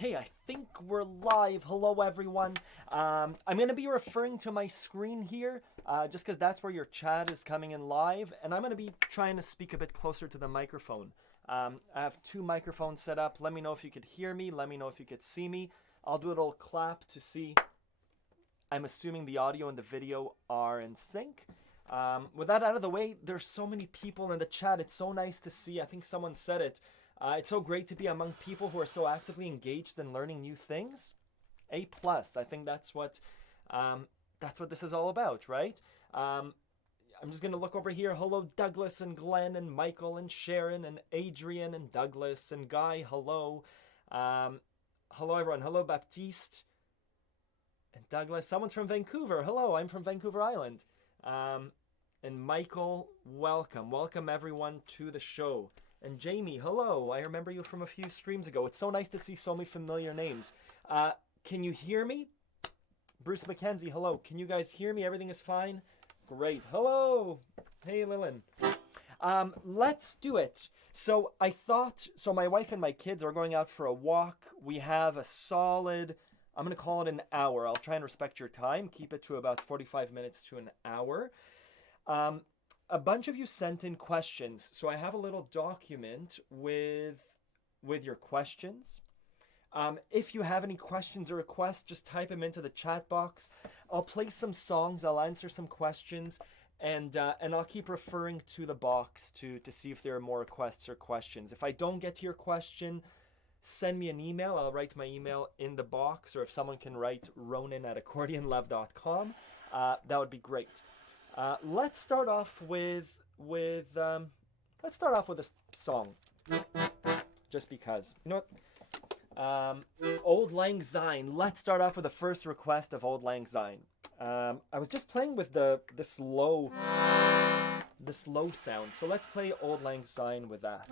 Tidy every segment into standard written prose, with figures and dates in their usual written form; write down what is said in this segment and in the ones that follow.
Okay, I think we're live. Hello, everyone. I'm going to be referring to my screen here, just because that's where your chat is coming in live, and I'm going to be trying to speak a bit closer to the microphone. I have two microphones set up. Let me know if you could hear me. Let me know if you could see me. I'll do a little clap to see. I'm assuming the audio and the video are in sync. With that out of the way, there's so many people in the chat. It's so nice to see. I think someone said it. It's so great to be among people who are so actively engaged in learning new things. A+. I think that's what this is all about, right? I'm just going to look over here. Hello, Douglas and Glenn and Michael and Sharon and Adrian and Douglas and Guy. Hello. Hello, everyone. Hello, Baptiste and Douglas. Someone's from Vancouver. Hello, I'm from Vancouver Island. And Michael, welcome. Welcome, everyone, to the show. And Jamie, hello. I remember you from a few streams ago. It's so nice to see so many familiar names. Can you hear me? Bruce McKenzie, hello. Can you guys hear me? Everything is fine? Great. Hello. Hey, Lillian. Let's do it. So my wife and my kids are going out for a walk. We have a solid, I'm going to call it an hour. I'll try and respect your time. Keep it to about 45 minutes to an hour. A bunch of you sent in questions, so I have a little document with your questions. If you have any questions or requests, just type them into the chat box. I'll play some songs, I'll answer some questions, and I'll keep referring to the box to see if there are more requests or questions. If I don't get to your question, send me an email. I'll write my email in the box, or if someone can write ronan@accordionlove.com, that would be great. Let's start off with a song, just because. You know what? Old Lang Syne. Let's start off with the first request of Old Lang Syne. I was just playing with this low sound, so let's play Old Lang Syne with that.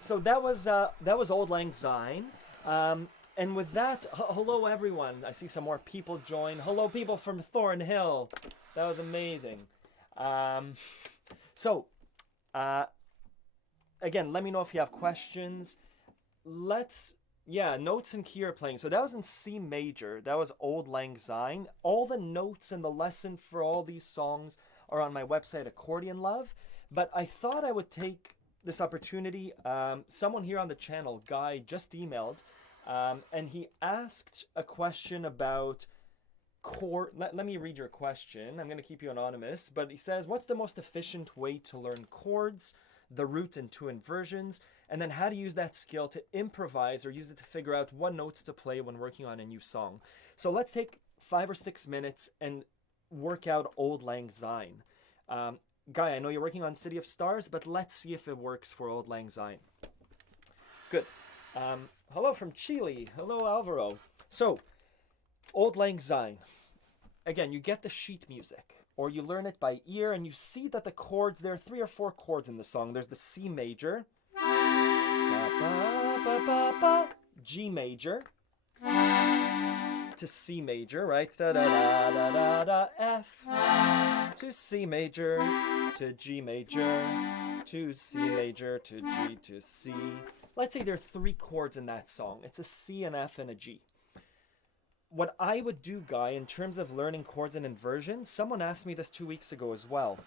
So that was Old Lang Syne, and with that, hello everyone. I see some more people join. Hello, people from Thornhill. That was amazing. Again, let me know if you have questions. Notes and key are playing. So that was in C major. That was Old Lang Syne. All the notes and the lesson for all these songs are on my website, Accordion Love. But I thought I would take this opportunity. Someone here on the channel, Guy, just emailed, and he asked a question about chord. Let me read your question. I'm going to keep you anonymous, but he says, what's the most efficient way to learn chords, the root and two inversions, and then how to use that skill to improvise or use it to figure out what notes to play when working on a new song. So let's take 5 or 6 minutes and work out Old Lang Syne. Guy, I know you're working on City of Stars, but let's see if it works for Old Lang Syne. Good. Hello from Chile. Hello, Alvaro. So, Auld Lang Syne. Again, you get the sheet music, or you learn it by ear, and you see that the chords, there are 3 or 4 chords in the song. There's the C major, ba, ba, ba, ba, ba, G major, to C major, right? Da, da, da, da, da, da, F, to C major, to G major, to C major, to G, to C. Let's say there are 3 chords in that song. It's a C, an F, and a G. What I would do, Guy, in terms of learning chords and inversions, someone asked me this 2 weeks ago as well.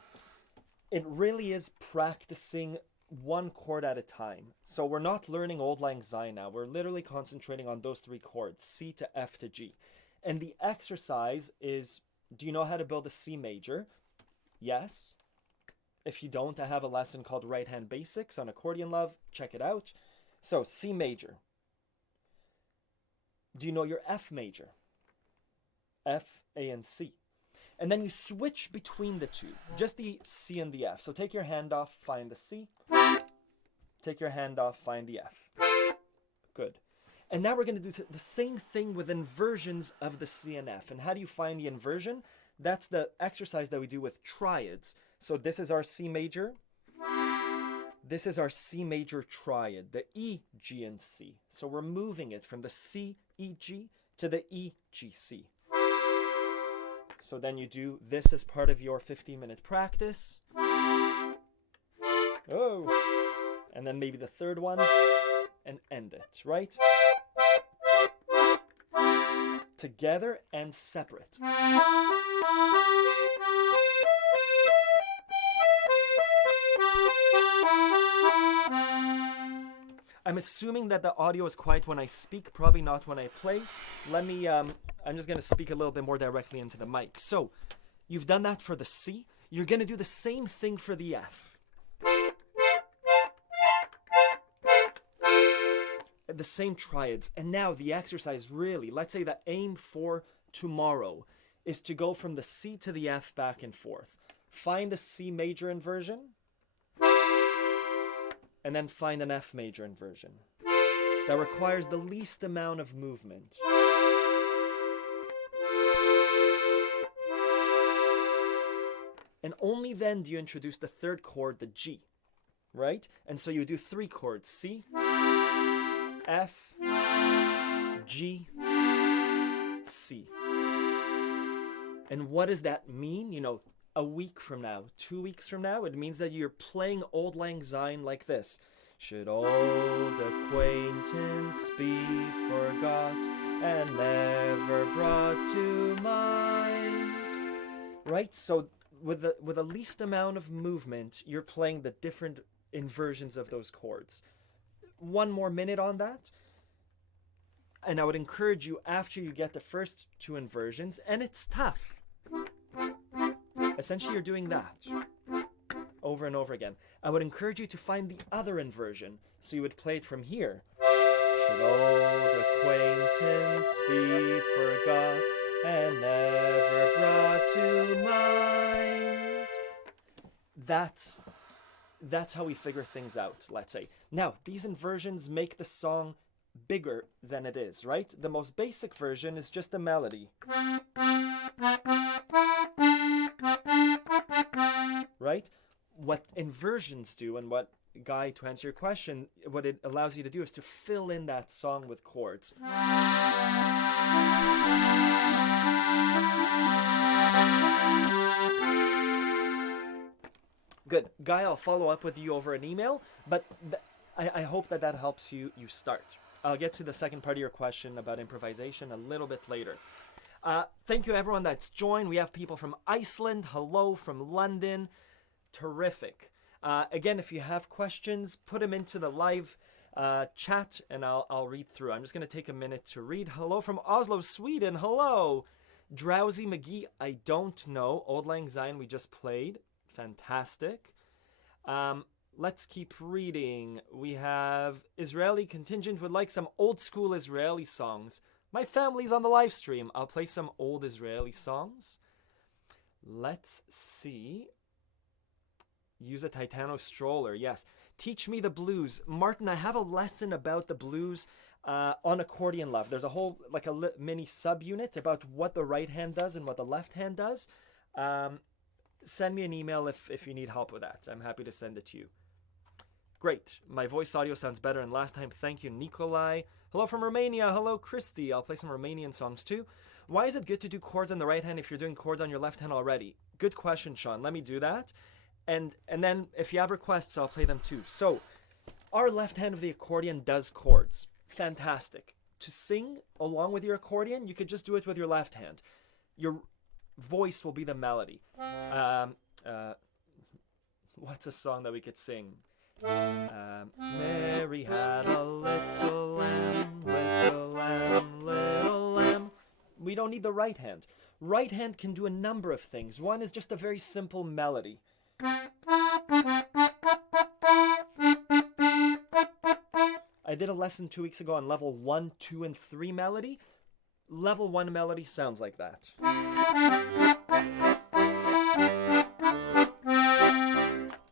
It really is practicing 1 chord at a time. So we're not learning Auld Lang Syne now. We're literally concentrating on those 3 chords, C to F to G. And the exercise is, do you know how to build a C major? Yes. If you don't, I have a lesson called Right Hand Basics on Accordion Love. Check it out. So C major. Do you know your F major? F, A, and C. And then you switch between the 2, just the C and the F. So take your hand off, find the C. Take your hand off, find the F. Good. And now we're going to do the same thing with inversions of the C and F. And how do you find the inversion? That's the exercise that we do with triads. So this is our C major. This is our C major triad, the E, G, and C. So we're moving it from the C, E, G to the E, G, C. So then you do this as part of your 15-minute practice. Oh. And then maybe the third one and end it, right? Together and separate. I'm assuming that the audio is quiet when I speak, probably not when I play. Let me, I'm just going to speak a little bit more directly into the mic. So, you've done that for the C. You're going to do the same thing for the F. The same triads. And now the exercise really, let's say the aim for tomorrow is to go from the C to the F back and forth. Find the C major inversion. And then find an F major inversion that requires the least amount of movement. And only then do you introduce the 3rd chord, the G, right? And so you do 3 chords, C, F, G, C. And what does that mean? You know, a week from now, 2 weeks from now, it means that you're playing Auld Lang Syne like this. Should old acquaintance be forgot and never brought to mind? Right? So with the least amount of movement, you're playing the different inversions of those chords. 1 more minute on that. And I would encourage you, after you get the first 2 inversions, and it's tough. Essentially, you're doing that over and over again. I would encourage you to find the other inversion. So you would play it from here. Should old acquaintance be forgot and never brought to mind? That's how we figure things out, let's say. Now, these inversions make the song bigger than it is, right? The most basic version is just a melody. Right? What inversions do, and what, Guy, to answer your question, what it allows you to do is to fill in that song with chords. Good. Guy, I'll follow up with you over an email, but I hope that helps you start. I'll get to the second part of your question about improvisation a little bit later. Thank you, everyone that's joined. We have people from Iceland. Hello from London. Terrific. Again, if you have questions, put them into the live chat and I'll read through. I'm just going to take a minute to read. Hello from Oslo, Sweden. Hello. Drowsy McGee, I don't know. Auld Lang Syne we just played. Fantastic. Let's keep reading. We have Israeli contingent would like some old school Israeli songs. My family's on the live stream. I'll play some old Israeli songs. Let's see. Use a Titano stroller. Yes. Teach me the blues. Martin, I have a lesson about the blues on Accordion Love. There's a whole, like a mini subunit about what the right hand does and what the left hand does. Send me an email if you need help with that. I'm happy to send it to you. Great. My voice audio sounds better than last time. Thank you, Nikolai. Hello from Romania. Hello, Christy. I'll play some Romanian songs too. Why is it good to do chords on the right hand if you're doing chords on your left hand already? Good question, Sean. Let me do that. And then if you have requests, I'll play them too. So, our left hand of the accordion does chords. Fantastic. To sing along with your accordion, you could just do it with your left hand. Your voice will be the melody. What's a song that we could sing? Mary had a little lamb, little lamb, little lamb. We don't need the right hand. Right hand can do a number of things. One is just a very simple melody. I did a lesson 2 weeks ago on level 1, 2, and 3 melody. Level 1 melody sounds like that.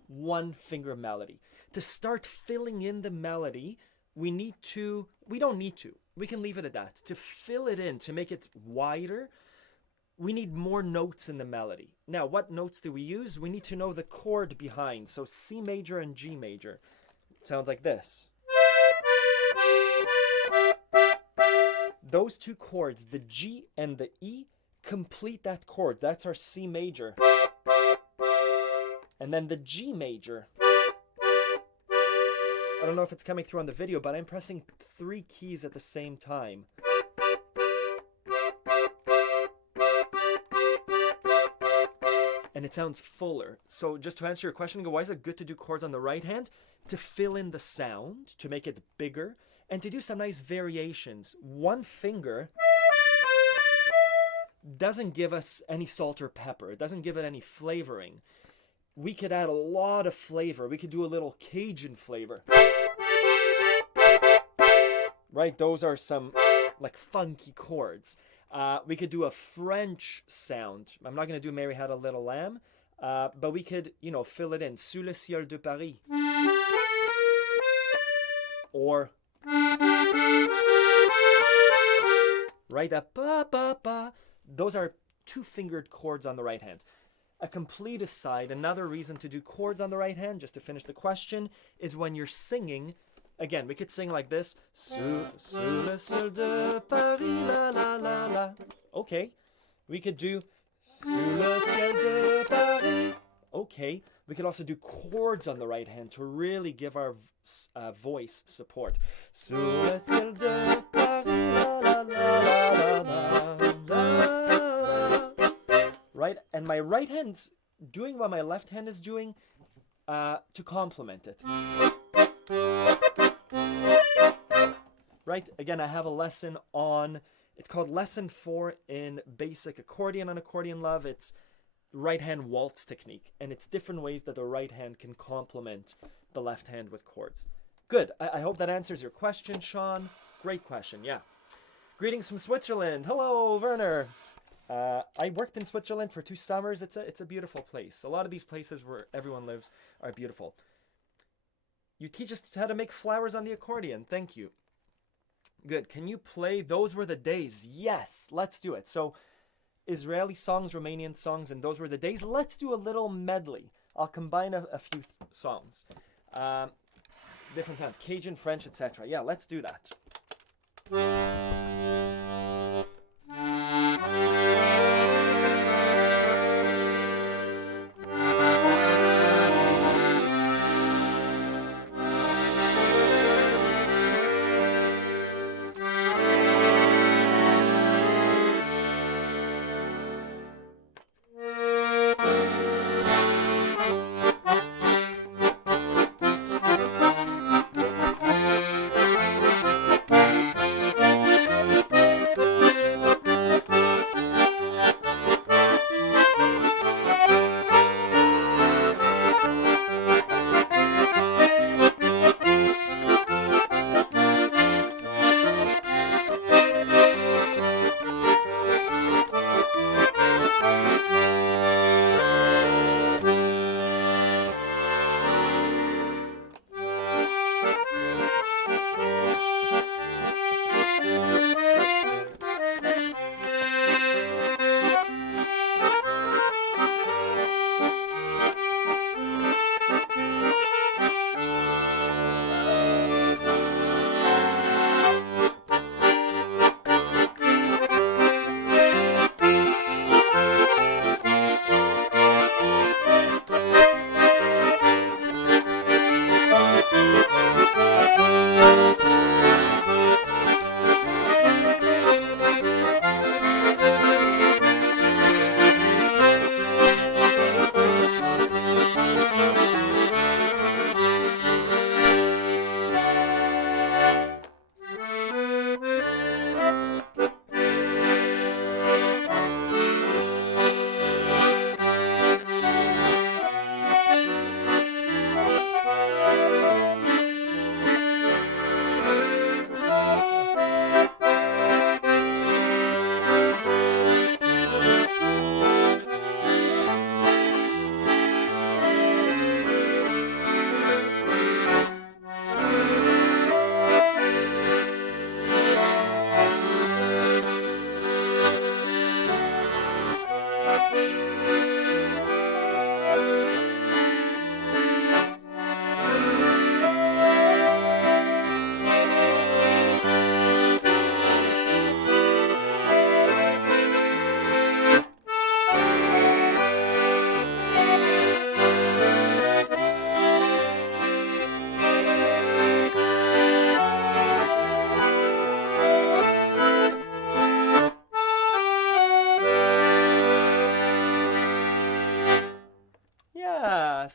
One finger melody. To start filling in the melody, we don't need to. We can leave it at that. To fill it in, to make it wider, we need more notes in the melody. Now, what notes do we use? We need to know the chord behind. So C major and G major. It sounds like this. Those two chords, the G and the E, complete that chord. That's our C major. And then the G major. I don't know if it's coming through on the video, but I'm pressing 3 keys at the same time. And it sounds fuller. So just to answer your question, why is it good to do chords on the right hand? To fill in the sound, to make it bigger, and to do some nice variations. One finger doesn't give us any salt or pepper. It doesn't give it any flavoring. We could add a lot of flavor. We could do a little Cajun flavor. Right? Those are some like funky chords. We could do a French sound. I'm not going to do Mary Had a Little Lamb, but we could, fill it in. Sous le ciel de Paris. Or, right? Ba, ba, ba. Those are 2-fingered chords on the right hand. A complete aside, another reason to do chords on the right hand, just to finish the question, is when you're singing. Again, we could sing like this. Sous le ciel de Paris, la la la la. Okay. We could do Sous le ciel de Paris. Okay. We could also do chords on the right hand to really give our voice support. Sous le ciel de Paris, la la la la la la. Right? And my right hand's doing what my left hand is doing to complement it. Right? Again, I have a lesson on, it's called Lesson 4 in Basic Accordion on Accordion Love. It's right hand waltz technique. And it's different ways that the right hand can complement the left hand with chords. Good. I hope that answers your question, Sean. Great question. Yeah. Greetings from Switzerland. Hello, Werner. I worked in Switzerland for 2 summers. It's a beautiful place. A lot of these places where everyone lives are beautiful. You teach us how to make flowers on the accordion. Thank you. Good. Can you play Those Were the Days? Yes, let's do it. So, Israeli songs, Romanian songs, and Those Were the Days. Let's do a little medley. I'll combine a few songs. Different sounds. Cajun, French, etc. Yeah, let's do that.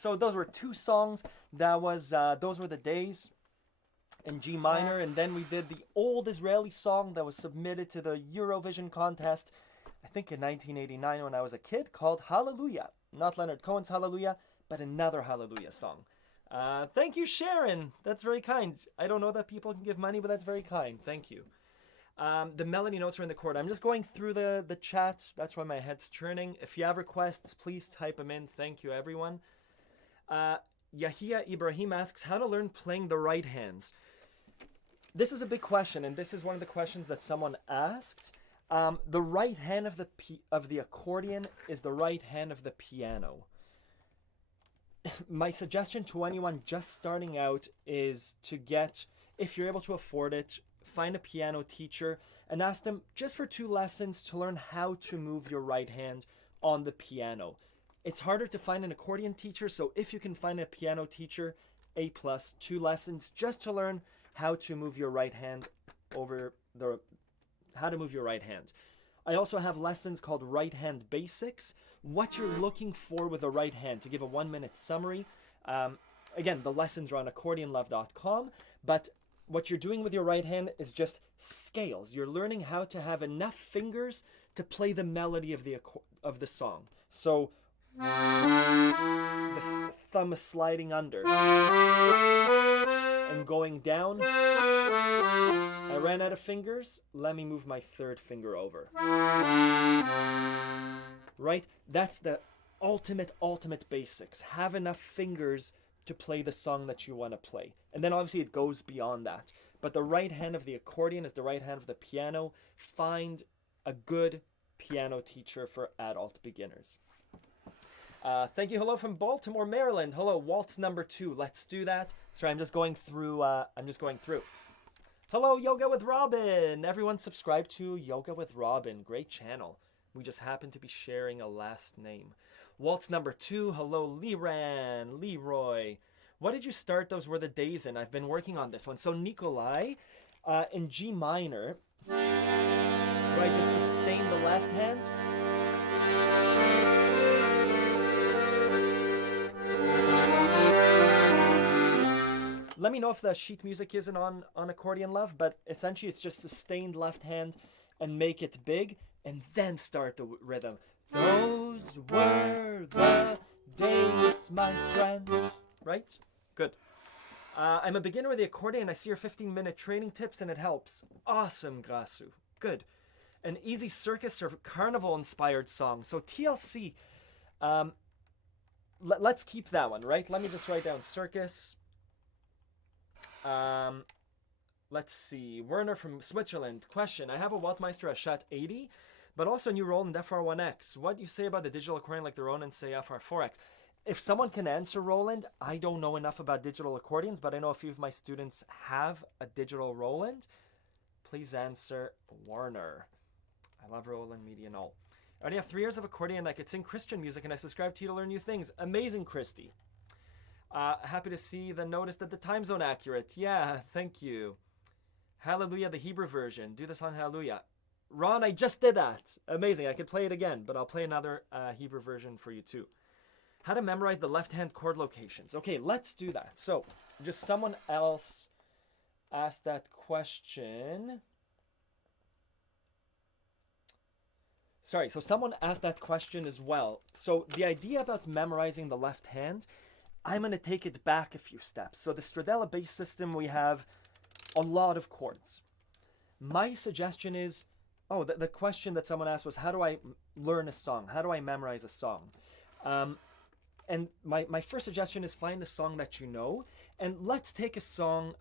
so those were 2 songs. That was Those Were the Days in G minor, and then we did the old Israeli song that was submitted to the Eurovision contest, I think in 1989 when I was a kid, called Hallelujah. Not Leonard Cohen's Hallelujah, but another Hallelujah song. Thank you, Sharon. That's very kind. I don't know that people can give money, but that's very kind. Thank you. The melody notes are in the chord. I'm just going through the chat. That's why my head's churning. If you have requests, please type them in. Thank you, everyone. Yahia Ibrahim asks how to learn playing the right hands. This is a big question, and this is one of the questions that someone asked. The right hand of the accordion is the right hand of the piano. My suggestion to anyone just starting out is to get, if you're able to afford it, find a piano teacher and ask them just for 2 lessons to learn how to move your right hand on the piano. It's harder to find an accordion teacher, so if you can find a piano teacher, A+, 2 lessons just to learn how to move your right hand I also have lessons called Right Hand Basics, what you're looking for with a right hand, to give a 1-minute summary. Again, the lessons are on accordionlove.com, but what you're doing with your right hand is just scales. You're learning how to have enough fingers to play the melody of the song. So the thumb is sliding under and going down. I ran out of fingers. Let me move my 3rd finger over. Right? That's the ultimate basics. Have enough fingers to play the song that you want to play. And then obviously it goes beyond that. But the right hand of the accordion is the right hand of the piano. Find a good piano teacher for adult beginners. Thank you. Hello from Baltimore, Maryland. Hello, waltz number 2. Let's do that. Sorry, I'm just going through. Hello, Yoga with Robin. Everyone subscribe to Yoga with Robin. Great channel. We just happen to be sharing a last name. Waltz number 2. Hello, Leroy. What did you start Those Were the Days in? I've been working on this one. So Nikolai, in G minor, right, just sustain the left hand. Let me know if the sheet music isn't on Accordion Love, but essentially it's just sustained left hand and make it big, and then start the rhythm. Those were the days, my friend. Right? Good. I'm a beginner with the accordion. I see your 15-minute training tips and it helps. Awesome, Grasu. Good. An easy circus or carnival-inspired song. So TLC, let's keep that one, right? Let me just write down circus. Let's see. Werner from Switzerland. Question. I have a Waldmeister Achat 80, but also a new Roland FR1X. What do you say about the digital accordion like the Roland, say, FR4X? If someone can answer, Roland, I don't know enough about digital accordions, but I know a few of my students have a digital Roland. Please answer, Werner. I love Roland Media and all. I already have 3 years of accordion. I could sing Christian music, and I subscribe to you to learn new things. Amazing, Christy. Happy to see the notice that the time zone accurate. Yeah, thank you. Hallelujah, the Hebrew version. Do the song Hallelujah. Ron, I just did that. Amazing. I could play it again, but I'll play another Hebrew version for you too. How to memorize the left-hand chord locations. Okay, let's do that. So, just someone else asked that question. Sorry, so someone asked that question as well. So, the idea about memorizing the left hand, I'm going to take it back a few steps. So, the Stradella bass system, we have a lot of chords. My suggestion is, the question that someone asked was, how do I learn a song? How do I memorize a song? And my first suggestion is find the song that you know. And let's take a song,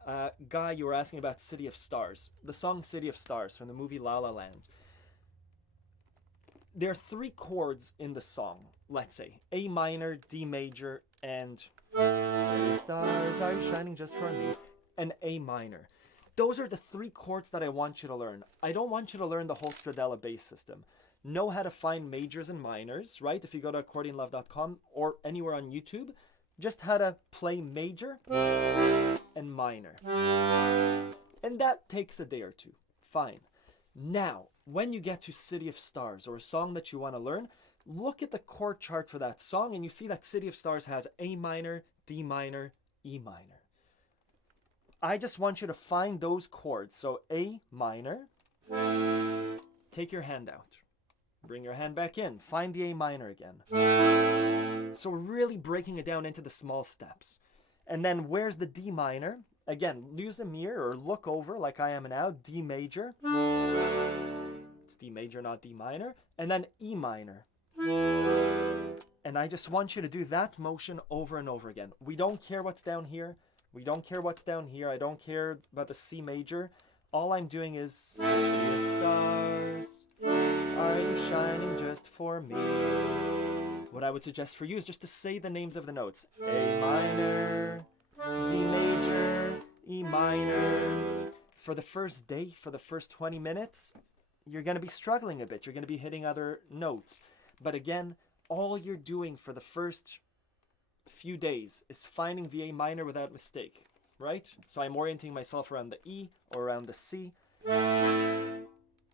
Guy, you were asking about City of Stars. The song City of Stars from the movie La La Land. There are 3 chords in the song, let's say. A minor, D major, and City of Stars are shining just for me, and A minor. Those are the 3 chords that I want you to learn. I don't want you to learn the whole Stradella bass system. Know how to find majors and minors, right? If you go to accordionlove.com or anywhere on YouTube, just how to play major and minor. And that takes a day or 2. Fine. Now, when you get to City of Stars or a song that you want to learn, look at the chord chart for that song and you see that City of Stars has A minor, D minor, E minor. I just want you to find those chords. So A minor, take your hand out. Bring your hand back in. Find the A minor again. So really breaking it down into the small steps. And then where's the D minor? Again, use a mirror or look over like I am now. D major. It's D major, not D minor. And then E minor. And I just want you to do that motion over and over again. We don't care what's down here. We don't care what's down here. I don't care about the C major. All I'm doing is City of Stars, are you shining just for me? What I would suggest for you is just to say the names of the notes. A minor, D major, E minor. For the first day, for the first 20 minutes, you're going to be struggling a bit. You're going to be hitting other notes. But again, all you're doing for the first few days is finding the A minor without mistake, right? So I'm orienting myself around the E or around the C, and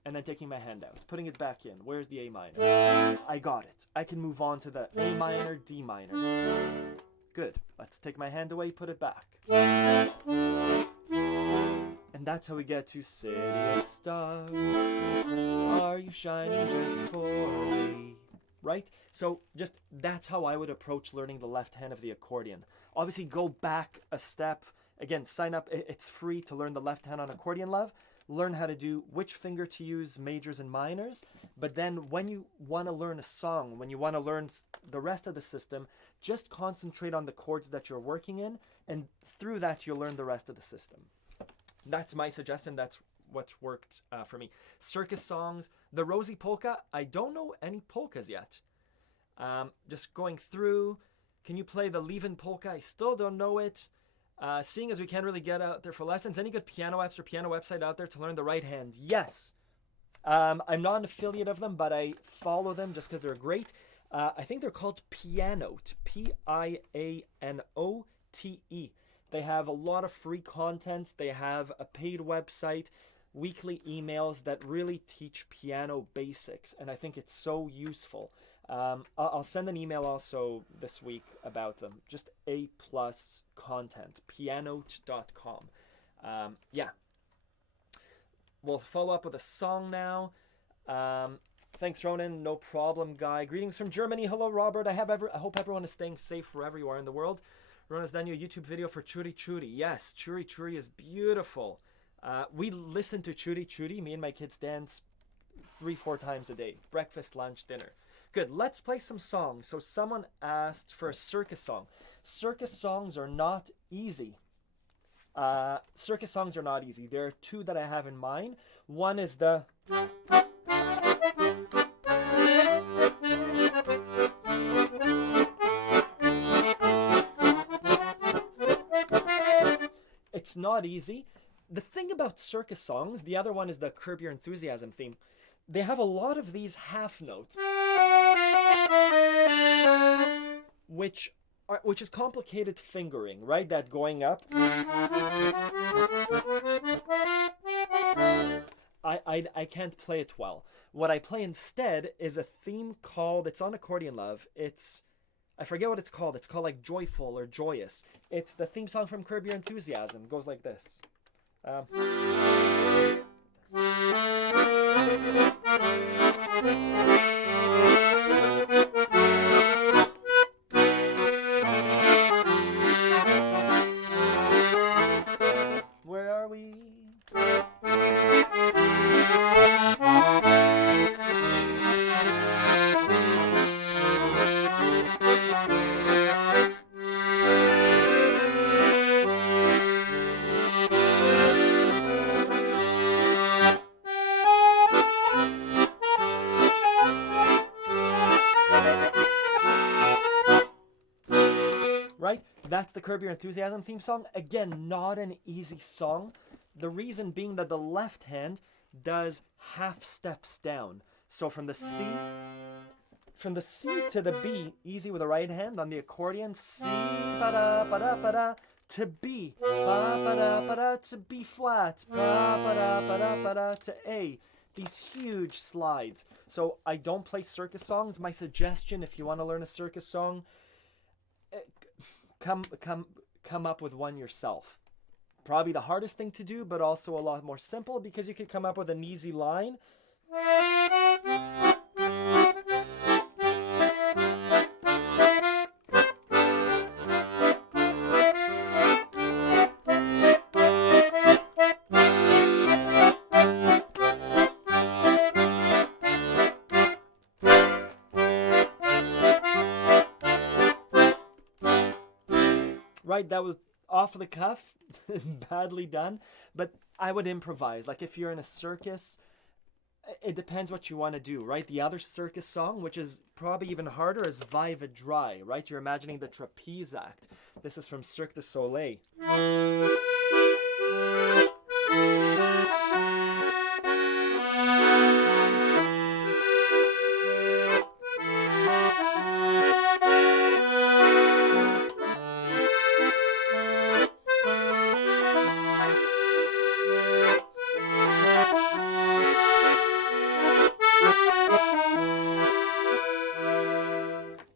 then taking my hand out, putting it back in. Where's the A minor? I got it. I can move on to the A minor, D minor. Good. Let's take my hand away, put it back. And that's how we get to City of Stars, are you shining just for me? Right? So just that's how I would approach learning the left hand of the accordion. Obviously go back a step. Again, sign up. It's free to learn the left hand on Accordion Love. Learn how to do which finger to use, majors and minors. But then when you want to learn a song, when you want to learn the rest of the system, just concentrate on the chords that you're working in. And through that, you'll learn the rest of the system. That's my suggestion. That's what's worked for me. Circus songs, the Rosie polka. I don't know any polkas yet. Just going through. Can you play the Leavin' polka? I still don't know it. Seeing as we can't really get out there for lessons, any good piano apps or piano website out there to learn the right hand? Yes. I'm not an affiliate of them, but I follow them just because they're great. I think they're called Pianote. Pianote. They have a lot of free content. They have a paid website, weekly emails that really teach piano basics, and I think it's so useful. I'll send an email also this week about them. Just A+ content, pianote.com. Yeah. We'll follow up with a song now. Thanks, Ronan. No problem, Guy. Greetings from Germany. Hello, Robert. I hope everyone is staying safe wherever you are in the world. Ronan's done you a YouTube video for Churi Churi. Yes, Churi Churi is beautiful. We listen to Churi Churi. Me and my kids dance 3-4 times a day. Breakfast, lunch, dinner. Good. Let's play some songs. So someone asked for a circus song. Circus songs are not easy. Circus songs are not easy. There are two that I have in mind. One is the... It's not easy. The thing about circus songs, the other one is the Curb Your Enthusiasm theme. They have a lot of these half notes, which is complicated fingering, right? That going up. I can't play it well. What I play instead is a theme called, it's on Accordion Love. I forget what it's called. It's called like Joyful or Joyous. It's the theme song from Curb Your Enthusiasm. It goes like this. Where are we? Right? That's the Curb Your Enthusiasm theme song. Again, not an easy song. The reason being that the left hand does half steps down. So from the C to the B, easy with the right hand on the accordion, C, ba-da, ba-da, ba-da, to B, ba-da, ba-da, to B flat, ba-da, ba-da, ba-da, to A. these huge slides. So I don't play circus songs. My suggestion, if you want to learn a circus song, come up with one yourself. Probably the hardest thing to do, but also a lot more simple, because you could come up with an easy line. Right, that was off the cuff, badly done, but I would improvise. Like if you're in a circus, it depends what you want to do, right? The other circus song, which is probably even harder, is Vive Dry, right? You're imagining the trapeze act. This is from Cirque du Soleil.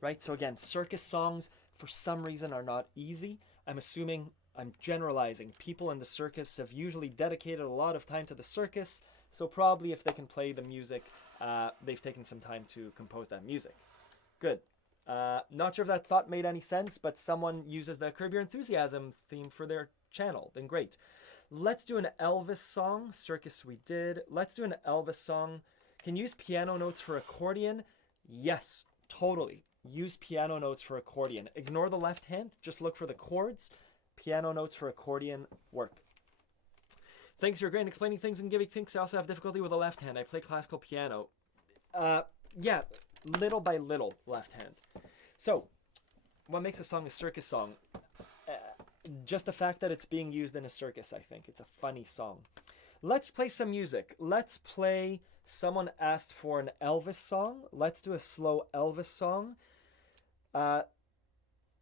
Right, so again, circus songs for some reason are not easy. I'm assuming, I'm generalizing, people in the circus have usually dedicated a lot of time to the circus, so probably if they can play the music, they've taken some time to compose that music. Good. Not sure if that thought made any sense, but someone uses the Curb Your Enthusiasm theme for their channel, then great. Let's do an Elvis song. Circus we did. Let's do an Elvis song. Can you use piano notes for accordion? Yes, totally. Use piano notes for accordion. Ignore the left hand, just look for the chords. Piano notes for accordion work. Thanks, you're great in explaining things and giving things. I also have difficulty with the left hand. I play classical piano. Yeah, little by little left hand. So, what makes a song a circus song? Just the fact that it's being used in a circus, I think. It's a funny song. Let's play some music. Let's play, someone asked for an Elvis song. Let's do a slow Elvis song.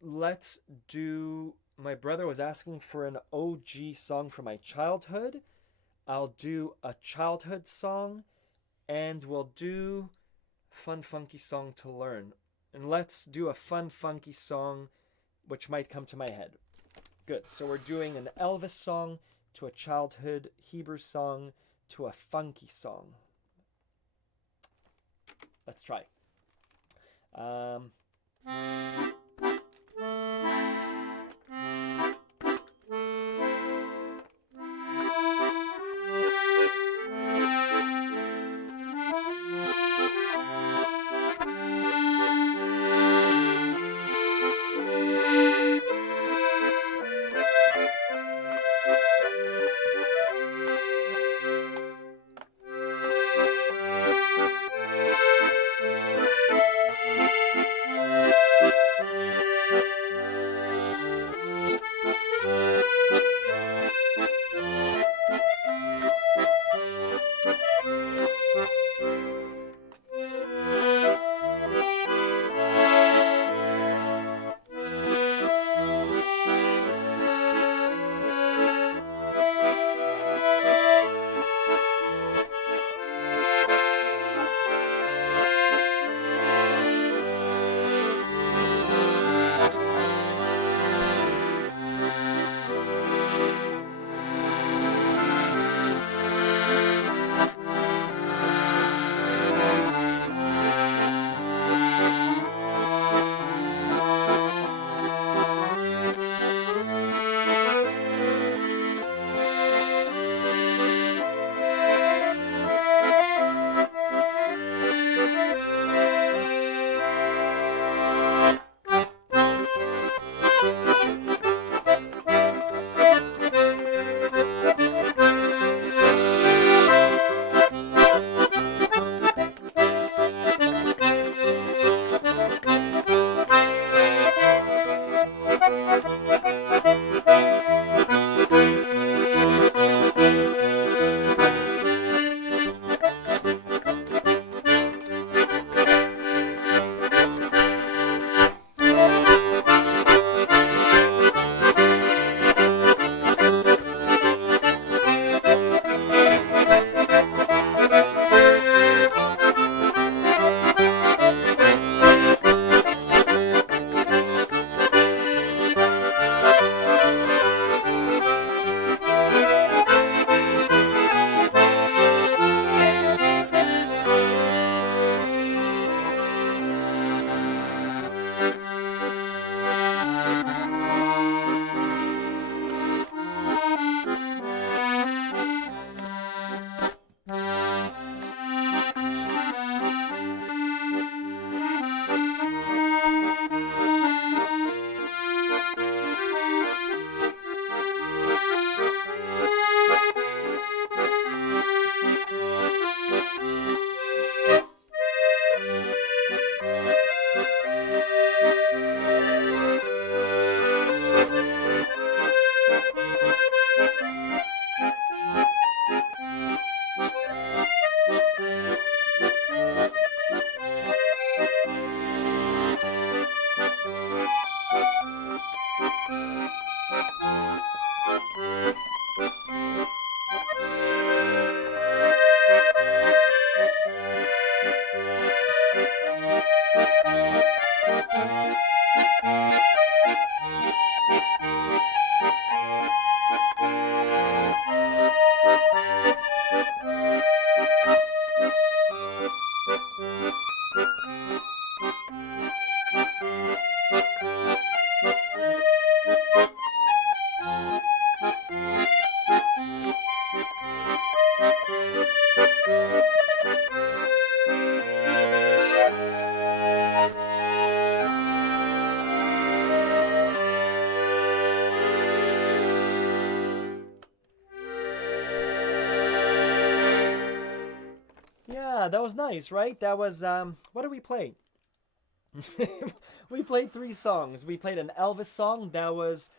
Let's do, my brother was asking for an OG song from my childhood. I'll do a childhood song, and we'll do fun funky song to learn. And let's do a fun funky song which might come to my head. Good, so we're doing an Elvis song to a childhood Hebrew song to a funky song. Let's try. Yeah, that was nice, right? That was what did we play? We played 3 songs. We played an Elvis song that was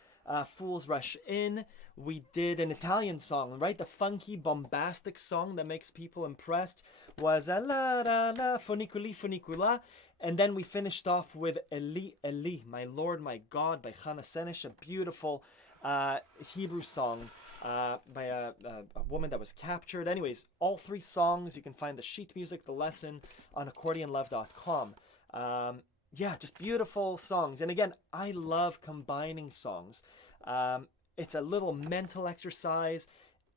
Fools Rush In. We did an Italian song, right? The funky, bombastic song that makes people impressed was La La La Funiculi Funicula. And then we finished off with Eli Eli, My Lord, My God by Chana Senesh, a beautiful Hebrew song by a woman that was captured. Anyways, all 3 songs, you can find the sheet music, the lesson on accordionlove.com. Yeah, just beautiful songs. And again, I love combining songs. It's a little mental exercise.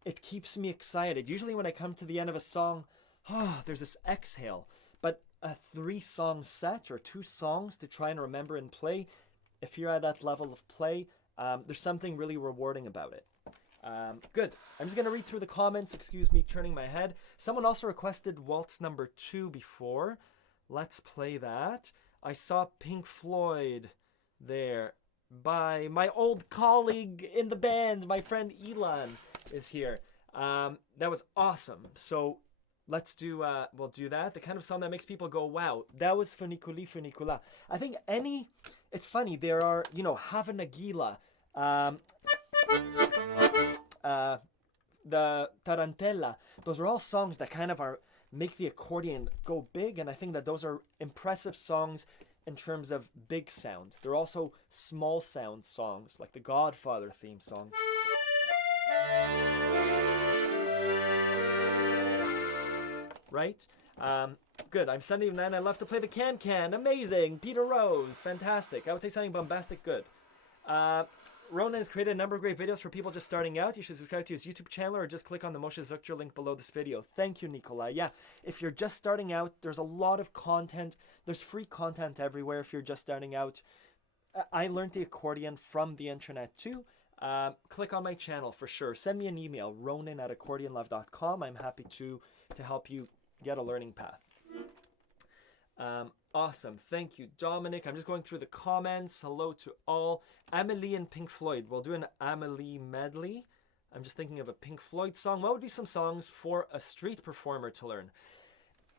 It keeps me excited. Usually when I come to the end of a song, there's this exhale. But a 3-song set or 2 songs to try and remember and play, if you're at that level of play, there's something really rewarding about it. Good. I'm just going to read through the comments. Excuse me, turning my head. Someone also requested Waltz number 2 before. Let's play that. I saw Pink Floyd there by my old colleague in the band. My friend Elon is here. That was awesome. So let's do, we'll do that. The kind of song that makes people go, wow, that was Funiculi Funicula. I think it's funny, there are, Have a Nagila, the Tarantella. Those are all songs that kind of make the accordion go big, and I think that those are impressive songs in terms of big sound. They're also small sound songs, like the Godfather theme song. Right? Good. I'm 79. I love to play the can-can. Amazing. Peter Rose. Fantastic. I would say something bombastic. Good. Ronan has created a number of great videos for people just starting out. You should subscribe to his YouTube channel or just click on the Moshe Zukter link below this video. Thank you, Nikolai. Yeah, if you're just starting out, there's a lot of content. There's free content everywhere if you're just starting out. I learned the accordion from the internet too. Click on my channel for sure. Send me an email, ronan@accordionlove.com. I'm happy to help you get a learning path. Awesome. Thank you, Dominic. I'm just going through the comments. Hello to all. Amelie and Pink Floyd. We'll do an Amelie medley. I'm just thinking of a Pink Floyd song. What would be some songs for a street performer to learn?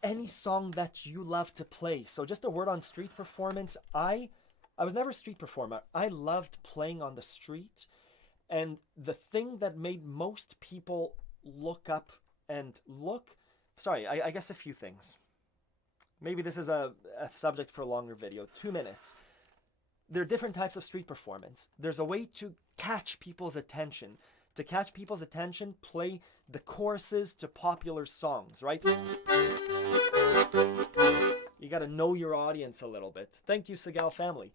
Any song that you love to play. So just a word on street performance. I was never a street performer. I loved playing on the street. And the thing that made most people look up and look... Sorry, I guess a few things. Maybe this is a subject for a longer video. 2 minutes. There are different types of street performance. There's a way to catch people's attention. To catch people's attention, play the choruses to popular songs, right? You got to know your audience a little bit. Thank you, Segal family.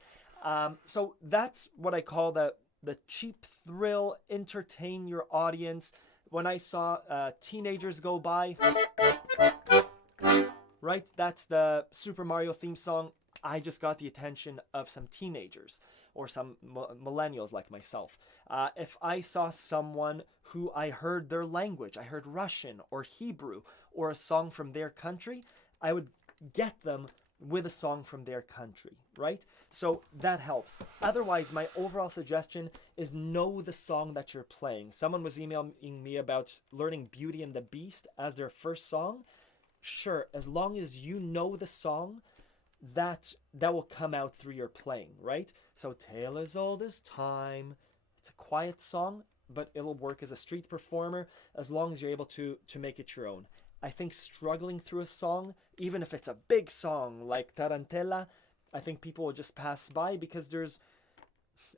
So that's what I call the cheap thrill, entertain your audience. When I saw teenagers go by... Right, that's the Super Mario theme song. I just got the attention of some teenagers or some millennials like myself. If I saw someone who I heard their language, I heard Russian or Hebrew or a song from their country, I would get them with a song from their country, right? So that helps. Otherwise, my overall suggestion is know the song that you're playing. Someone was emailing me about learning Beauty and the Beast as their first song. Sure, as long as you know the song, that will come out through your playing, right? So Tale as Old as Time, it's a quiet song, but it'll work as a street performer as long as you're able to make it your own. I think struggling through a song, even if it's a big song like Tarantella, I think people will just pass by because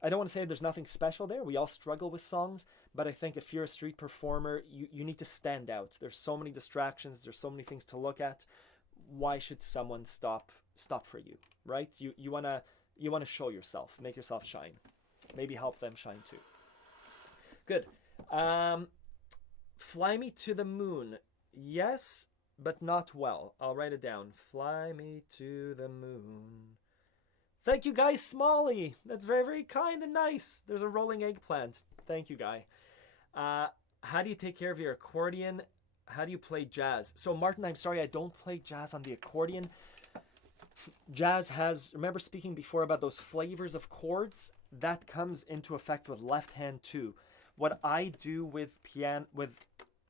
I don't want to say there's nothing special there. We all struggle with songs, but I think if you're a street performer, you need to stand out. There's so many distractions. There's so many things to look at. Why should someone stop for you, right? You wanna show yourself, make yourself shine, maybe help them shine too. Good. Fly Me to the Moon. Yes, but not well. I'll write it down. Fly me to the moon. Thank you, Guy Smalley. That's very, very kind and nice. There's a rolling eggplant. Thank you, Guy. How do you take care of your accordion? How do you play jazz? So, Martin, I'm sorry, I don't play jazz on the accordion. Jazz has, remember speaking before about those flavors of chords? That comes into effect with left hand too. What I do with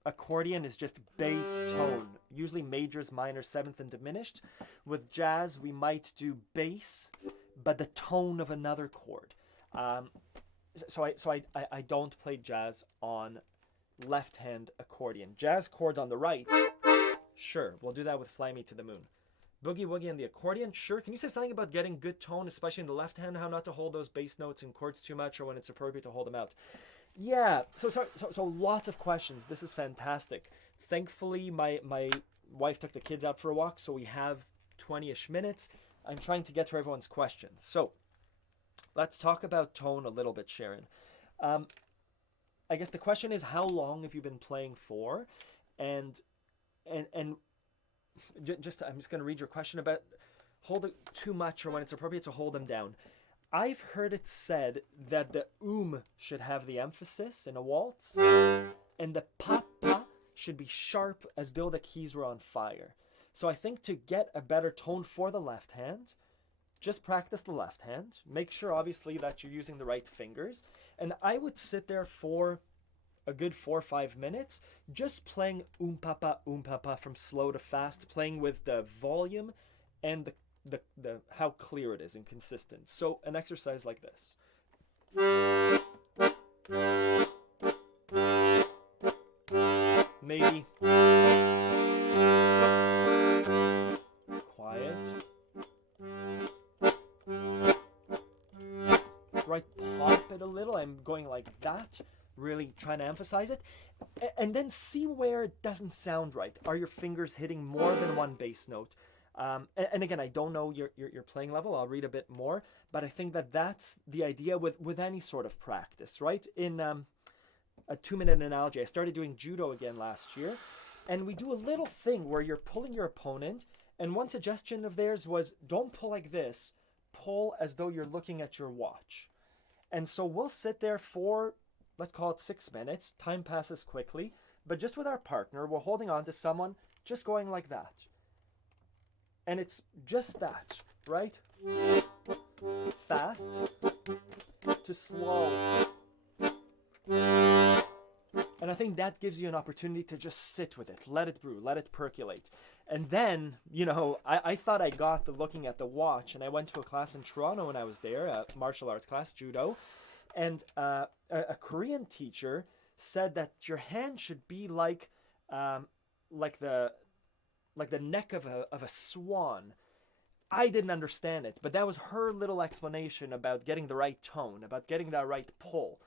accordion is just bass tone, usually majors, minors, seventh, and diminished. With jazz, we might do bass, but the tone of another chord. So I don't play jazz on left-hand accordion. Jazz chords on the right, sure, we'll do that with Fly Me to the Moon. Boogie Woogie and the accordion, sure. Can you say something about getting good tone, especially in the left hand, how not to hold those bass notes and chords too much, or when it's appropriate to hold them out? Yeah, so lots of questions. This is fantastic. Thankfully, my wife took the kids out for a walk, so we have 20-ish minutes. I'm trying to get to everyone's questions. So let's talk about tone a little bit, Sharon. I guess the question is, how long have you been playing for? And just I'm just going to read your question about hold it too much or when it's appropriate to hold them down. I've heard it said that the should have the emphasis in a waltz, and the pa should be sharp as though the keys were on fire. So I think to get a better tone for the left hand, just practice the left hand. Make sure, obviously, that you're using the right fingers. And I would sit there for a good 4 or 5 minutes, just playing papa from slow to fast, playing with the volume and the how clear it is and consistent. So an exercise like this. Maybe quiet. Right, pop it a little. I'm going like that, really trying to emphasize it. And then see where it doesn't sound right. Are your fingers hitting more than one bass note? And again, I don't know your playing level. I'll read a bit more. But I think that's the idea with any sort of practice, right? In a 2-minute analogy, I started doing judo again last year. And we do a little thing where you're pulling your opponent. And one suggestion of theirs was, don't pull like this. Pull as though you're looking at your watch. And so we'll sit there for, let's call it 6 minutes. Time passes quickly. But just with our partner, we're holding on to someone, just going like that. And it's just that, right? Fast to slow. And I think that gives you an opportunity to just sit with it. Let it brew. Let it percolate. And then, I thought I got the looking at the watch. And I went to a class in Toronto when I was there, a martial arts class, judo. And a Korean teacher said that your hand should be like the neck of a swan. I didn't understand it, but that was her little explanation about getting the right tone, about getting that right pull.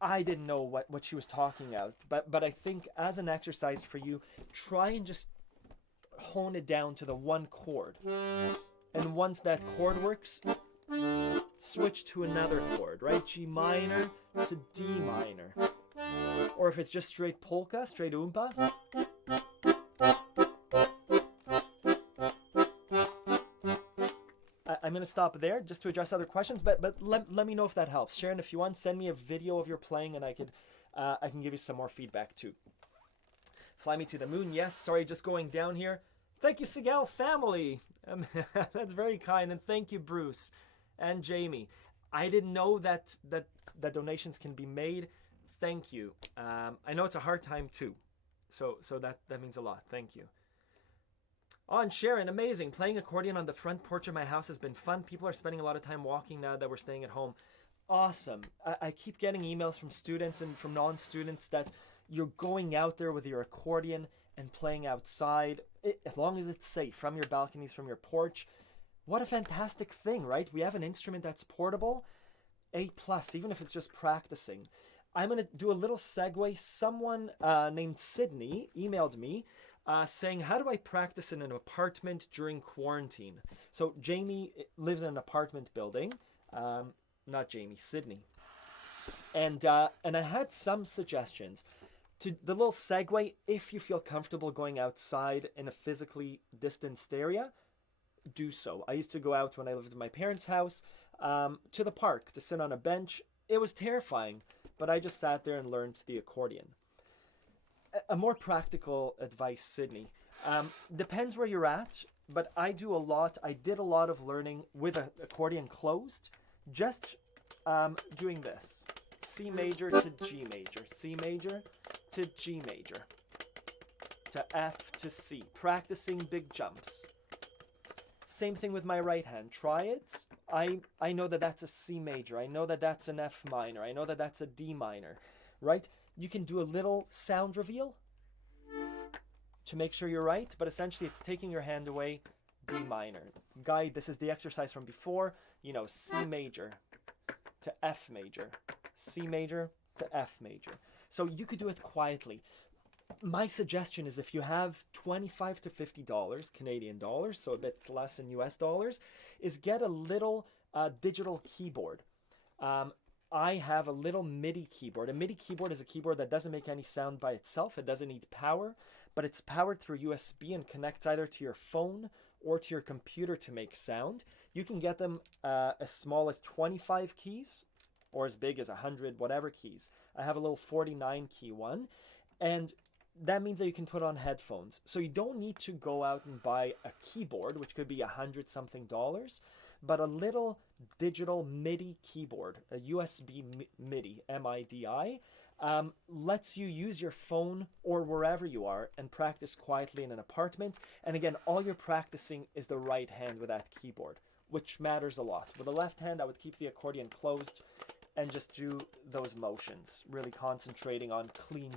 I didn't know what she was talking about, but I think as an exercise for you, try and just hone it down to the one chord. And once that chord works, switch to another chord, right? G minor to D minor. Or if it's just straight polka, straight oompa. I'm going to stop there just to address other questions, but let me know if that helps. Sharon, if you want, send me a video of your playing and I can give you some more feedback too. Fly Me to the Moon, yes. Sorry, just going down here. Thank you, Segal family. That's very kind. And thank you, Bruce and Jamie. I didn't know that donations can be made. Thank you. I know it's a hard time too. So that means a lot. Thank you. Oh, and Sharon, amazing. Playing accordion on the front porch of my house has been fun. People are spending a lot of time walking now that we're staying at home. Awesome. I keep getting emails from students and from non-students that you're going out there with your accordion and playing outside, as long as it's safe, from your balconies, from your porch. What a fantastic thing, right? We have an instrument that's portable. A+, even if it's just practicing. I'm going to do a little segue. Someone named Sydney emailed me saying, how do I practice in an apartment during quarantine? So Jamie lives in an apartment building. Not Jamie, Sydney. And I had some suggestions. To the little segue, if you feel comfortable going outside in a physically distanced area, do so. I used to go out when I lived in my parents' house to the park to sit on a bench. It was terrifying, but I just sat there and learned the accordion. A more practical advice, Sydney. Depends where you're at, but I did a lot of learning with an accordion closed, just doing this. C major to G major, C major to G major, to F to C, practicing big jumps. Same thing with my right hand. Triads, I know that that's a C major. I know that that's an F minor. I know that that's a D minor, right? You can do a little sound reveal to make sure you're right, but essentially it's taking your hand away, D minor. Guide, this is the exercise from before, you know, C major to F major, C major to F major. So you could do it quietly. My suggestion is if you have $25 to $50 Canadian dollars, so a bit less than US dollars, is get a little digital keyboard. I have a little MIDI keyboard. A MIDI keyboard is a keyboard that doesn't make any sound by itself. It doesn't need power, but it's powered through USB and connects either to your phone or to your computer to make sound. You can get them as small as 25 keys or as big as 100, whatever keys. I have a little 49 key one, and that means that you can put on headphones. So you don't need to go out and buy a keyboard, which could be $100 something, but a little digital MIDI keyboard, a USB MIDI, M-I-D-I, lets you use your phone or wherever you are and practice quietly in an apartment. And again, all you're practicing is the right hand with that keyboard, which matters a lot. With the left hand, I would keep the accordion closed and just do those motions, really concentrating on clean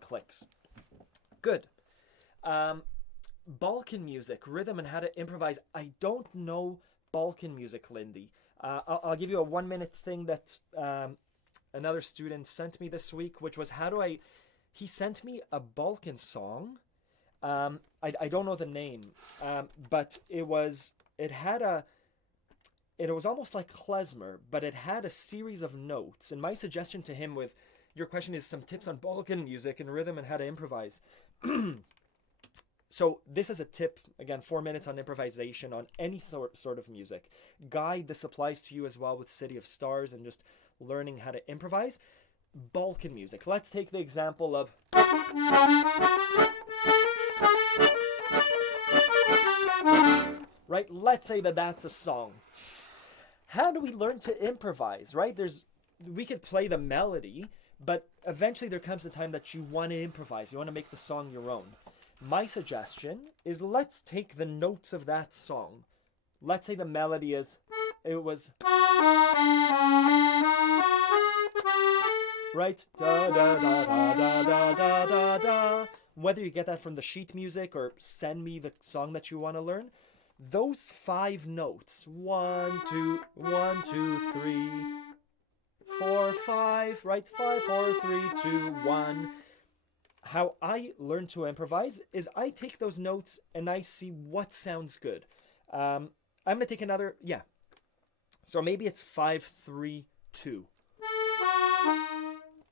clicks. Good. Balkan music, rhythm, and how to improvise. I don't know Balkan music, Lindy. I'll give you a 1-minute thing that another student sent me this week, which was he sent me a Balkan song. I don't know the name, but it was almost like klezmer, but it had a series of notes. And my suggestion to him with your question is some tips on Balkan music and rhythm and how to improvise. So this is a tip, again, 4 minutes on improvisation on any sort of music. Guide, this applies to you as well with City of Stars and just learning how to improvise. Balkan music. Let's take the example of... Right? Let's say that that's a song. How do we learn to improvise, right? We could play the melody, but eventually there comes a time that you want to improvise. You want to make the song your own. My suggestion is let's take the notes of that song. Let's say the melody right? Da da da da da da da da da. Whether you get that from the sheet music or send me the song that you want to learn, those 5 notes, 1, 2, 1, 2, 3, 4, 5, right? 5, 4, 3, 2, 1. How I learn to improvise is I take those notes and I see what sounds good. I'm going to take another, So maybe it's 5, 3, 2.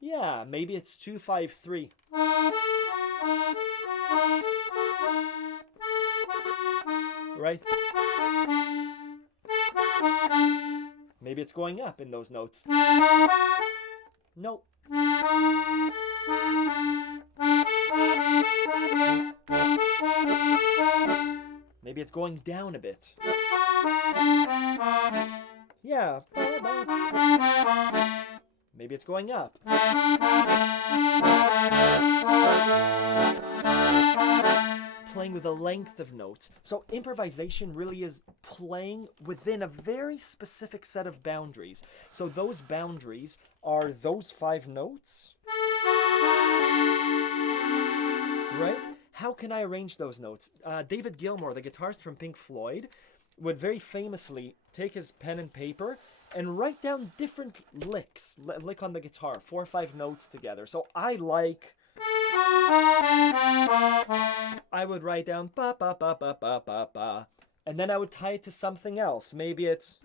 Yeah, maybe it's 2, 5, 3. Right? Maybe it's going up in those notes. No. Maybe it's going down a bit. Yeah. Maybe it's going up. Playing with a length of notes. So improvisation really is playing within a very specific set of boundaries. So those boundaries are those 5 notes. Right? How can I arrange those notes? David Gilmour, the guitarist from Pink Floyd, would very famously take his pen and paper and write down different licks, lick on the guitar, 4 or 5 notes together. So I would write down ba ba ba ba ba ba ba, and then I would tie it to something else. Maybe it's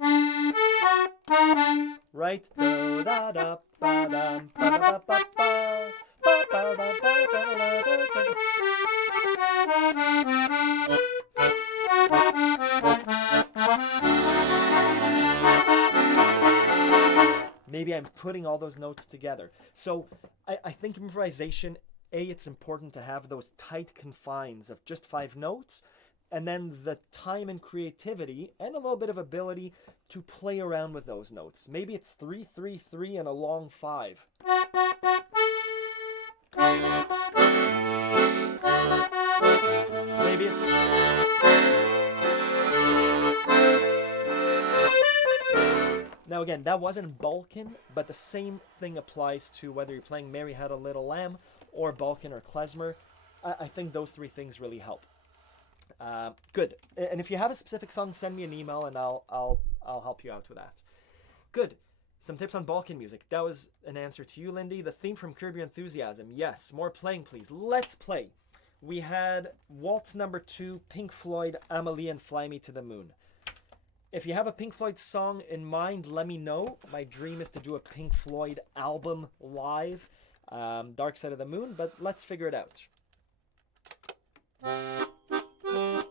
right, do da da ba da ba ba ba ba. Maybe I'm putting all those notes together. So I think improvisation, it's important to have those tight confines of just 5 notes, and then the time and creativity and a little bit of ability to play around with those notes. Maybe it's 3, 3, 3 and a long 5. Now again, that wasn't Balkan, but the same thing applies to whether you're playing Mary Had a Little Lamb or Balkan or klezmer. I think those three things really help. Good. And if you have a specific song, send me an email and I'll help you out with that. Good. Some tips on Balkan music. That was an answer to you, Lindy. The theme from Curb Your Enthusiasm. Yes, more playing, please. Let's play. We had Waltz number 2, Pink Floyd, Amelie, and Fly Me to the Moon. If you have a Pink Floyd song in mind, let me know. My dream is to do a Pink Floyd album live, Dark Side of the Moon, but let's figure it out.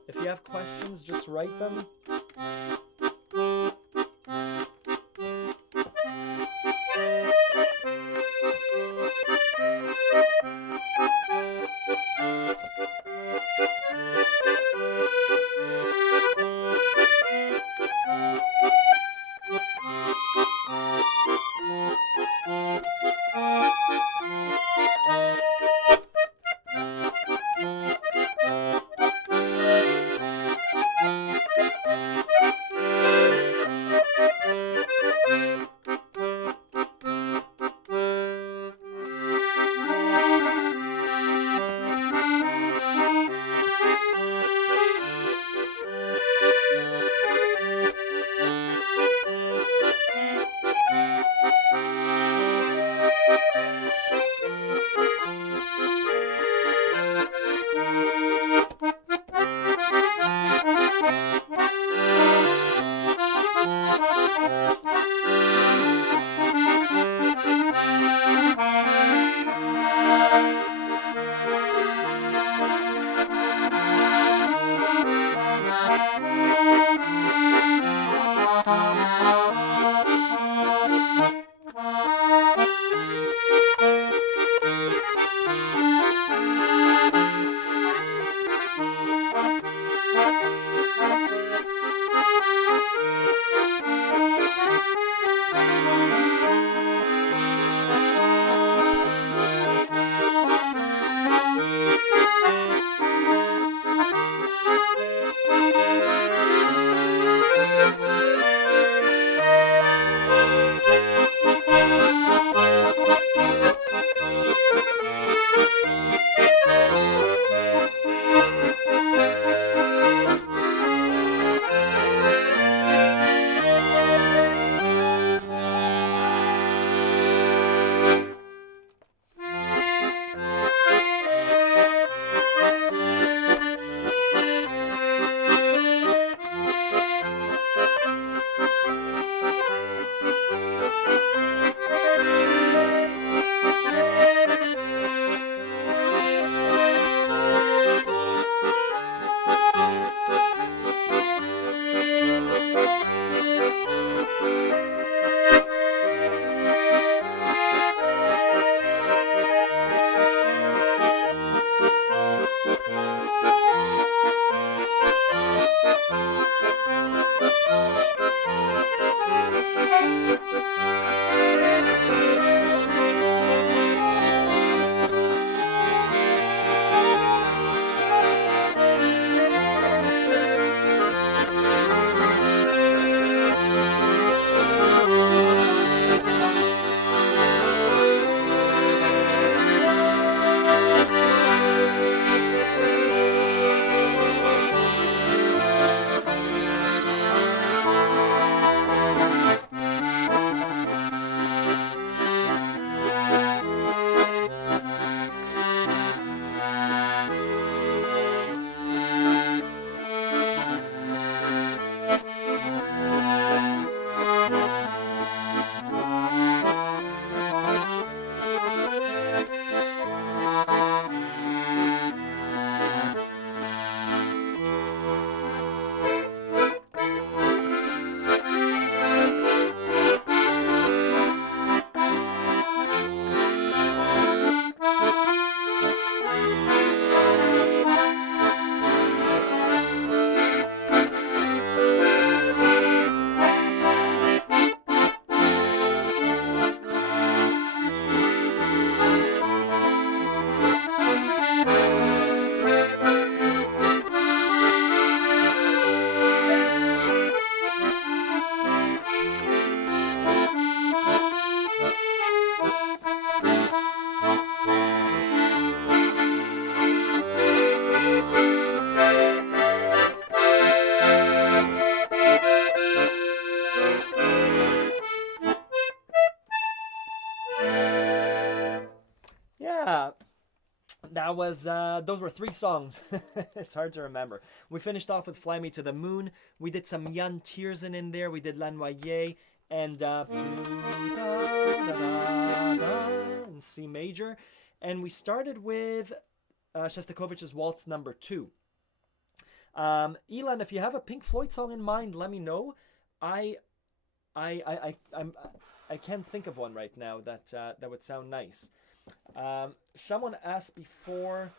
If you have questions, just write them. was those were 3 songs. It's hard to remember. We finished off with Fly Me to the Moon. We did some Jan Tiersen in there. We did La Noyer and in C major. And we started with Shostakovich's Waltz Number 2. Elon, if you have a Pink Floyd song in mind, let me know. I can't think of one right now that would sound nice. Someone asked before,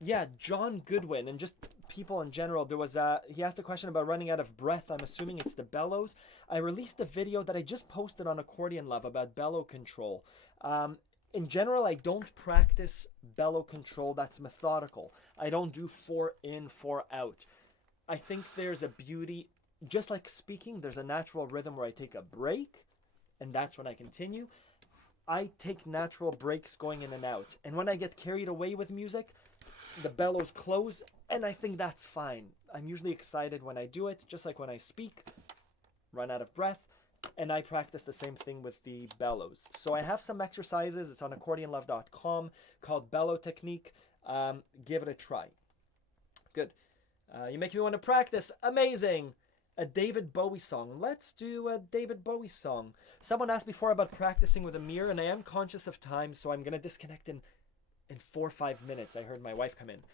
yeah, John Goodwin, and just people in general. There was he asked a question about running out of breath. I'm assuming it's the bellows. I released a video that I just posted on Accordion Love about bellow control. In general, I don't practice bellow control that's methodical. I don't do 4 in, 4 out. I think there's a beauty, just like speaking, there's a natural rhythm where I take a break, and that's when I continue. I take natural breaks going in and out. And when I get carried away with music, the bellows close, and I think that's fine. I'm usually excited when I do it, just like when I speak, run out of breath, and I practice the same thing with the bellows. So I have some exercises. It's on accordionlove.com called Bellow Technique. Give it a try. Good. You make me want to practice. Amazing. A David Bowie song. Let's do a David Bowie song. Someone asked before about practicing with a mirror, and I am conscious of time, so I'm going to disconnect in 4 or 5 minutes. I heard my wife come in.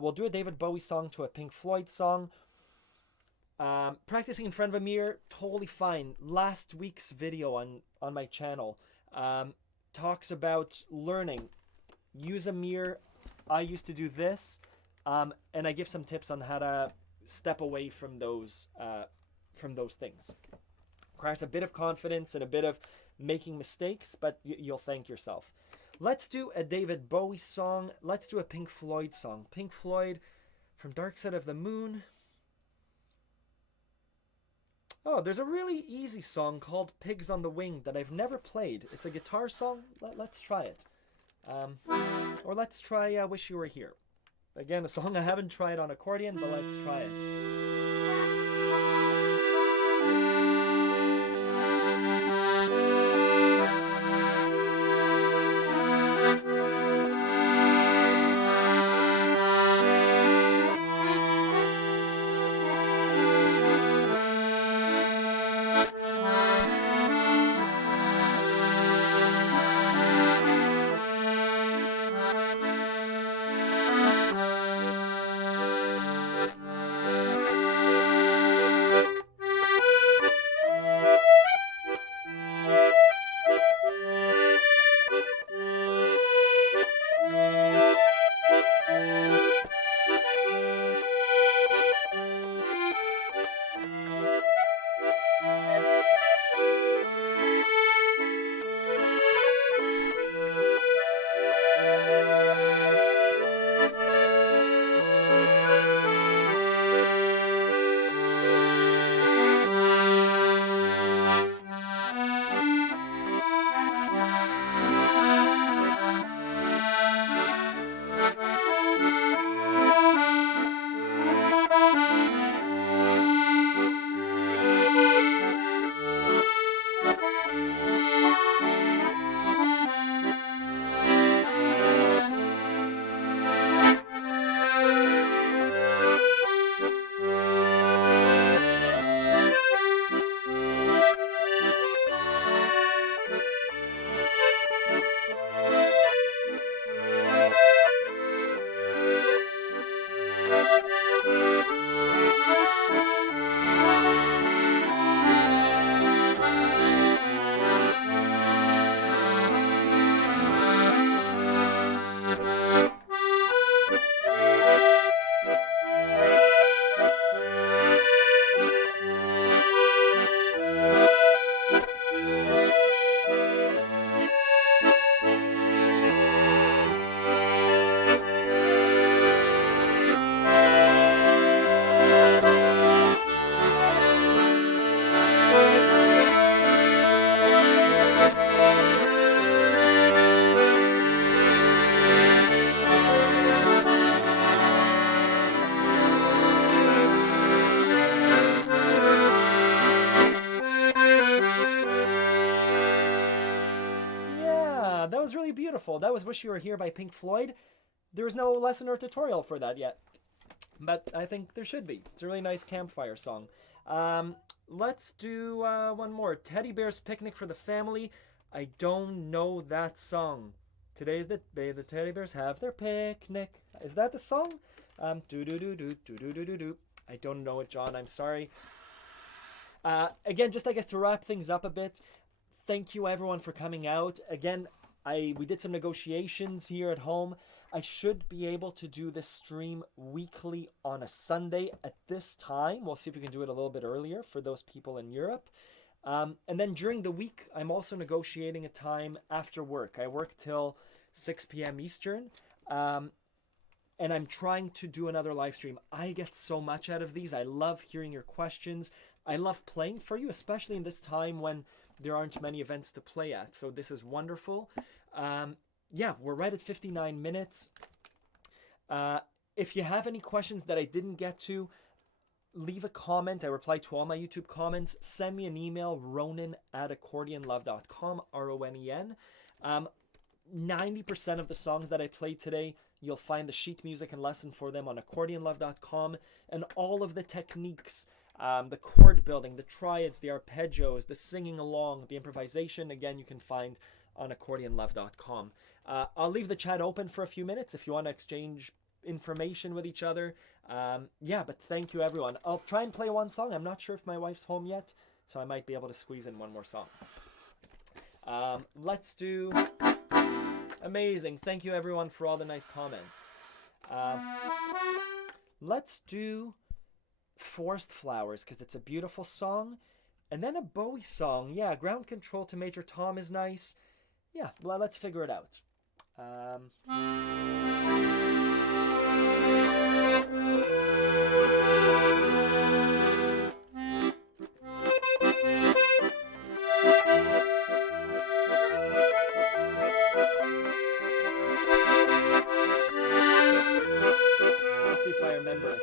We'll do a David Bowie song to a Pink Floyd song. Practicing in front of a mirror, totally fine. Last week's video on my channel talks about learning. Use a mirror. I used to do this, and I give some tips on how to step away from those things. Requires a bit of confidence and a bit of making mistakes, but you'll thank yourself. Let's do a David Bowie song. Let's do a Pink Floyd song. Pink Floyd from Dark Side of the Moon. Oh, there's a really easy song called Pigs on the Wing that I've never played. It's a guitar song. Let's try it. Or let's try Wish You Were Here. Again, a song I haven't tried on accordion, but let's try it. beautiful. That was Wish You Were Here by Pink Floyd. There is no lesson or tutorial for that yet, but I think there should be. It's a really nice campfire song. Let's do one more. Teddy Bear's Picnic for the Family. I don't know that song. Today's the day the teddy bears have their picnic. Is that the song? Do do do do do do do do do. I don't know it, John. I'm sorry. Again, just I guess to wrap things up a bit, thank you everyone for coming out. Again, we did some negotiations here at home. I should be able to do this stream weekly on a Sunday at this time. We'll see if we can do it a little bit earlier for those people in Europe. And then during the week, I'm also negotiating a time after work. I work till 6 p.m. Eastern. And I'm trying to do another live stream. I get so much out of these. I love hearing your questions. I love playing for you, especially in this time when there aren't many events to play at. So this is wonderful. Yeah, we're right at 59 minutes. If you have any questions that I didn't get to, leave a comment. I reply to all my YouTube comments. Send me an email, ronan@accordionlove.com, RONEN. 90% of the songs that I played today, you'll find the sheet music and lesson for them on accordionlove.com, and all of the techniques, the chord building, the triads, the arpeggios, the singing along, the improvisation, again, you can find on accordionlove.com. I'll leave the chat open for a few minutes if you want to exchange information with each other. Yeah, but thank you everyone. I'll try and play one song. I'm not sure if my wife's home yet, so I might be able to squeeze in one more song. Let's do... Amazing. Thank you everyone for all the nice comments. Let's do Forest Flowers because it's a beautiful song. And then a Bowie song. Yeah, Ground Control to Major Tom is nice. Yeah, well, let's figure it out. Let's see if I remember it.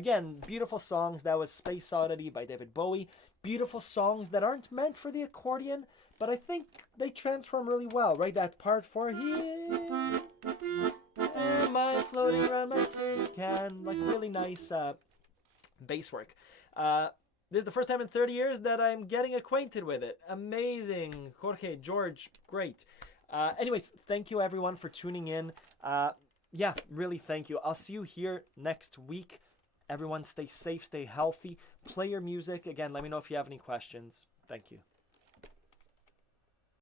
Again, beautiful songs. That was Space Oddity by David Bowie. Beautiful songs that aren't meant for the accordion, but I think they transform really well, right? That part for here, am I floating around my tin can? Like really nice bass work. This is the first time in 30 years that I'm getting acquainted with it. Amazing. Jorge, George, great. Anyways, thank you everyone for tuning in. Yeah, really thank you. I'll see you here next week. Everyone stay safe, stay healthy, play your music. Again, let me know if you have any questions. Thank you.